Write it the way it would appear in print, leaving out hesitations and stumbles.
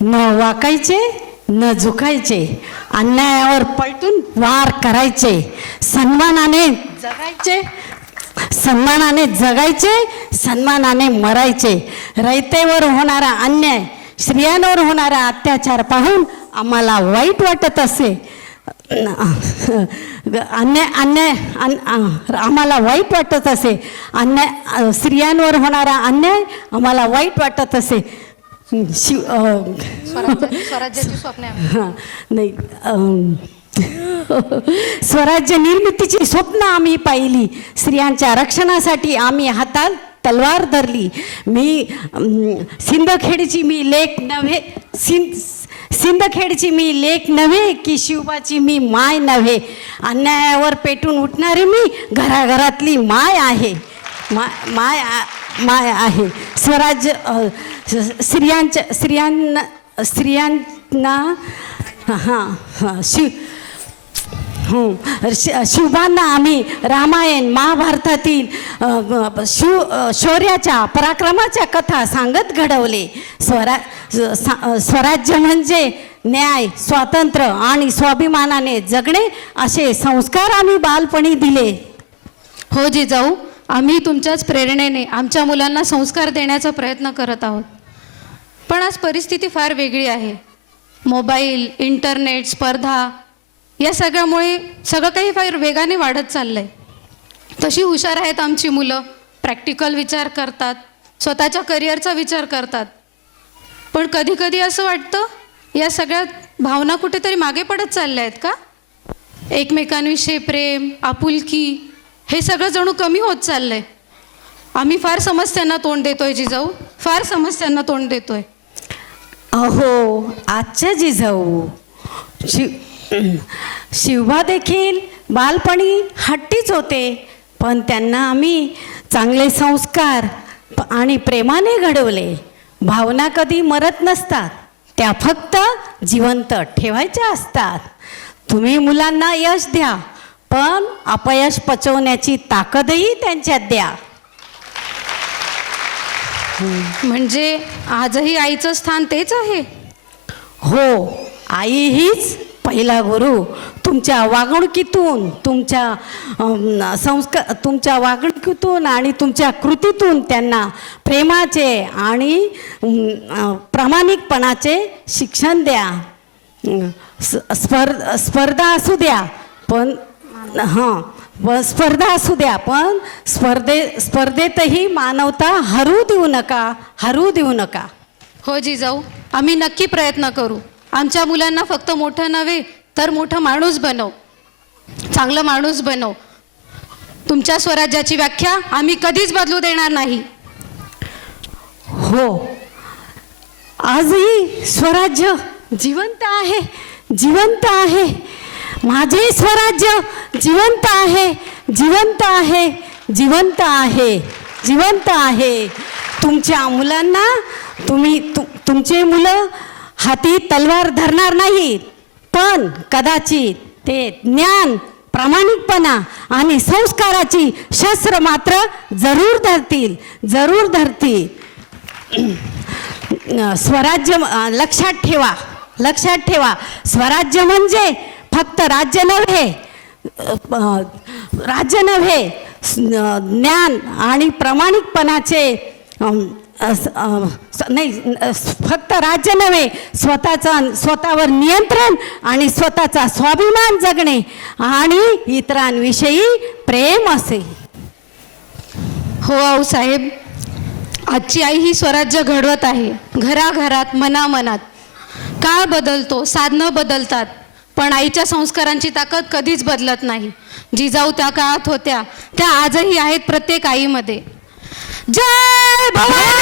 न वाकायचे न झुकायचे, अन्यायावर पलटून वार करायचे, सन्मानाने जगायचे, सन्मानाने जगायचे, सन्मानाने मरायचे. रयतेवर होणारा अन्याय, स्त्रियांवर होणारा अत्याचार पाहून आम्हाला वाईट वाटत असे. आम्हाला वाईट वाटत असे. स्त्रियांवर होणारा अन्याय आम्हाला वाईट वाटत असे. स्वराज्याची स्वप्ने नाही, स्वराज्य निर्मितीची स्वप्न आम्ही पाहिली. स्त्रियांच्या रक्षणासाठी आम्ही हातात तलवार धरली. मी सिंदखेडची मी लेक नव्हे, सिंदखेडची मी लेक नव्हे की शिवबाची मी माय नव्हे. अन्यायावर पेटून उठणारी मी घराघरातली माय आहे. माय आहे. स्वराज्य स्त्रियांना शिवबांना आम्ही रामायण महाभारतातील शौर्याच्या पराक्रमाच्या कथा सांगत घडवले. स्वराज्य म्हणजे न्याय, स्वातंत्र्य आणि स्वाभिमानाने जगणे असे संस्कार आम्ही बालपणी दिले. हो जिजाऊ, आम्ही तुमच्याच प्रेरणेने आमच्या मुलांना संस्कार देण्याचा प्रयत्न करत आहोत. पण आज परिस्थिती फार वेगळी आहे. मोबाईल, इंटरनेट, स्पर्धा या सगळ्यामुळे सगळं काही फार वेगाने वाढत चाललं आहे. तशी हुशार आहेत आमची मुलं, प्रॅक्टिकल विचार करतात, स्वतःच्या करिअरचा विचार करतात. पण कधी कधी असं वाटतं या सगळ्या भावना कुठेतरी मागे पडत चालल्या आहेत का? एकमेकांविषयी प्रेम, आपुलकी हे सगळं जणू कमी होत चाललं आहे. आम्ही फार समस्यांना तोंड देतोय जिजाऊ, फार समस्यांना तोंड देतोय. अहो आजच्या जिजाऊ, शिवबा देखील बालपणी हट्टीच होते, पण त्यांना आम्ही चांगले संस्कार आणि प्रेमाने घडवले. भावना कधी मरत नसतात, त्या फक्त जिवंत ठेवायच्या असतात. तुम्ही मुलांना यश द्या, पण अपयश पचवण्याची ताकदही त्यांच्यात द्या. म्हणजे आजही आईचं स्थान तेच आहे? हो, आई हीच पहिला गुरु. तुमच्या वागणुकीतून, तुमच्या वागणुकीतून आणि तुमच्या कृतीतून त्यांना प्रेमाचे आणि प्रामाणिकपणाचे शिक्षण द्या. स्पर्धा असू द्या, पण स्पर्धा असू द्या, पण स्पर्धेतही मानवता हरू देऊ नका. हो जिजाऊ, आम्ही नक्की प्रयत्न करू. आमच्या मुलांना फक्त मोठं नव्हे तर मोठं माणूस बनव, चांगलं माणूस बनव. तुमच्या स्वराज्याची व्याख्या आम्ही कधीच बदलू देणार नाही. हो, आजही स्वराज्य जिवंत आहे, जिवंत आहे. माझे स्वराज्य जिवंत आहे, जिवंत आहे, जिवंत आहे, जिवंत आहे. तुमच्या मुलांना तुमचे मुलं हाती तलवार धरणार नाहीत, पण कदाचित ते ज्ञान, प्रामाणिकपणा आणि संस्काराची शस्त्र मात्र जरूर धरतील, जरूर धरतील. स्वराज्य लक्षात ठेवा, लक्षात ठेवा. स्वराज्य म्हणजे फक्त राज्य नव्हे, ज्ञान आणि प्रामाणिकपणाचे नाही, फक्त राज्य नव्हे, स्वतःवर नियंत्रण आणि स्वतःचा स्वाभिमान जगणे आणि इतरांविषयी प्रेम असे. हो आऊसाहेब, आजची आई ही स्वराज्य घडवत आहे, घराघरात, मनामनात. काळ बदलतो, साधनं बदलतात, पण आईच्या संस्कारांची ताकद कधीच बदलत नाही. जिजाऊ त्या काळात होत्या, त्या आजही आहेत प्रत्येक आईमध्ये. जय भवानी.